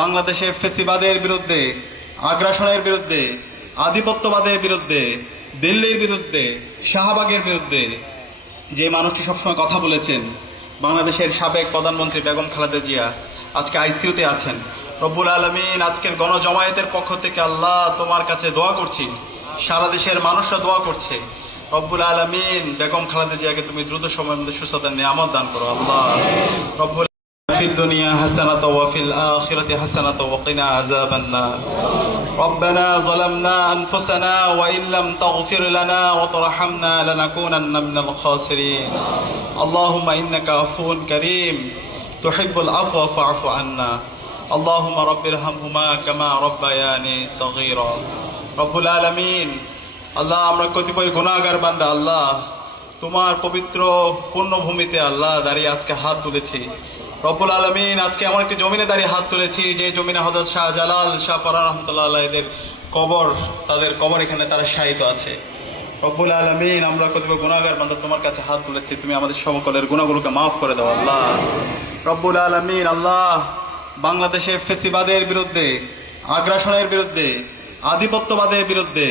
বাংলাদেশে ফেসিবাদের বিরুদ্ধে, আগ্রাসনের বিরুদ্ধে, আধিপত্যবাদের বিরুদ্ধে, দিল্লির বিরুদ্ধে, শাহবাগের বিরুদ্ধে যে মানুষটি সবসময় কথা বলেছেন, বাংলাদেশের সাবেক প্রধানমন্ত্রী বেগম খালেদা জিয়া আজকে আইসিইউতে আছেন। রব্বুল আলমিন আজকের গণজমায়েতের পক্ষ থেকে আল্লাহ তোমার কাছে দোয়া করছি, সারা দেশের মানুষরা দোয়া করছে। রব্বুল আলমিন বেগম খালেদা জিয়াকে তুমি দ্রুত সময়ের মধ্যে সুস্থতার নিয়ামত দান করো, আল্লাহ। রব্বুল في الدنيا حسنة وفي الآخرة حسنة وقنا عذاب النار ربنا ظلمنا أنفسنا وإن لم تغفر لنا وترحمنا لنكونن من الخاسرين اللهم إنك عفو كريم تحب العفو فاعف عنا اللهم رب ارحمهما كما ربياني صغيرا رب العالمين আল্লাহ আমরা কতিপয় গুণাগার বান্দা আল্লাহ তোমার পবিত্র পুণ্যভূমিতে আল্লাহ দাঁড়িয়ে আজকে হাত তুলেছি রব্বুল আলমিন, আজকে এমন একটি জমিনে দাঁড়িয়ে হাত তুলেছি, যে জমিনে হজরত শাহ জালাল, শাহ ফরান রহমতুল্লাহ এদের কবর, তাদের কবর এখানে তারা শায়িত আছে। রব্বুল আলমিন, আমরা কতিপয় গুণাগার বান্ধব তোমার কাছে হাত তুলেছি, তুমি আমাদের সকলের গুণাগুলোকে মাফ করে দাও, আল্লাহ। রব্বুল আলমিন, আল্লাহ, বাংলাদেশে ফেসিবাদের বিরুদ্ধে, আগ্রাসনের বিরুদ্ধে, আধিপত্যবাদের বিরুদ্ধে,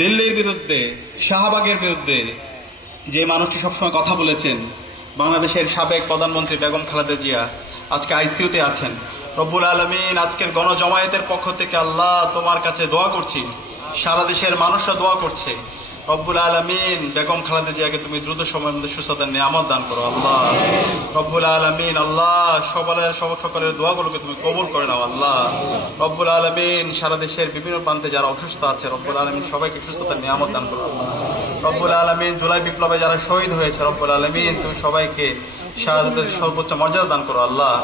দিল্লির বিরুদ্ধে, শাহবাগের বিরুদ্ধে যে মানুষটি সবসময় কথা বলেছেন বাংলাদেশের সাবেক প্রধানমন্ত্রী বেগম খালেদা জিয়া আজকে আইসিইউতে আছেন। রব্বুল আলমিন আজকের গণজমায়েতের পক্ষ থেকে আল্লাহ তোমার কাছে দোয়া করছি, সারা দেশের মানুষরা দোয়া করছে। রব্বুল আলমিন বেগম খালেদা জিয়াকে তুমি দ্রুত সময়ের মধ্যে সুস্থতার নিয়ামত দান করো, আল্লাহ। রব্বুল আলমিন, আল্লাহ, সবার সব সকলের দোয়াগুলোকে তুমি কবুল করে নাও, আল্লাহ। রব্বুল আলমিন সারা দেশের বিভিন্ন প্রান্তে যারা অসুস্থ আছে, রব্বুল আলমিন সবাইকে সুস্থতার নিয়ামত দান করো, আল্লাহ। রব্বুল আলমিন জুলাই বিপ্লবে যারা শহীদ হয়েছে, রব্বুল আলমিন, তুমি সবাইকে শাহাদাতের সর্বোচ্চ মর্যাদা দান করো, আল্লাহ।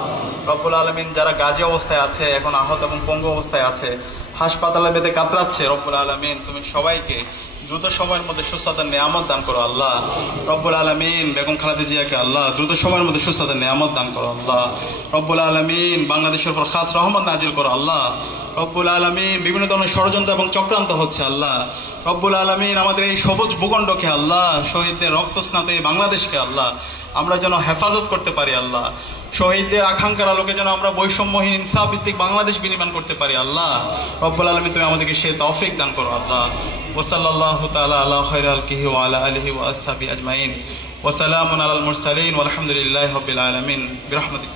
রব্বুল আলমিন যারা গাজী অবস্থায় আছে, এখন আহত এবং পঙ্গু অবস্থায় আছে, হাসপাতালে বেঁধে কাতরাচ্ছে, রব্বুল আলমিন, তুমি সবাইকে দ্রুত সময়ের মধ্যে সুস্থতার নিয়ামত দান করো, আল্লাহ। রব্বুল আলমিন, বেগম খালেদা জিয়াকে আল্লাহ, দ্রুত সময়ের মধ্যে সুস্থতার নিয়ামত দান করো, আল্লাহ। রব্বুল আলমিন, বাংলাদেশের উপর খাস রহমত নাজিল করো, আল্লাহ। রব্বুল আলমিন বিভিন্ন ধরনের ষড়যন্ত্র এবং চক্রান্ত হচ্ছে, আল্লাহ। রব্বুল আলমিন আমাদের এই সবুজ ভূখণ্ডকে আল্লাহ, শহীদদের রক্তস্নাত এই বাংলাদেশকে আল্লাহ, আমরা যেন হেফাজত করতে পারি আল্লাহ। শহীদদের আকাঙ্ক্ষার আলোকে যেন আমরা বৈষম্যহীন ইনসাফ ভিত্তিক বাংলাদেশ বিনির্মাণ করতে পারি আল্লাহ। রব্বুল আলমী তুমি আমাদেরকে সে তৌফিক দান করো আল্লাহ। ওসাল্লাহ তালা আল্লাহ আলহি ওয়াসাবি আজমাইন। ওসালাম আল মুরসালিন আলহামদুলিল্লাহ রবিল আলমিন। বিরহমদিক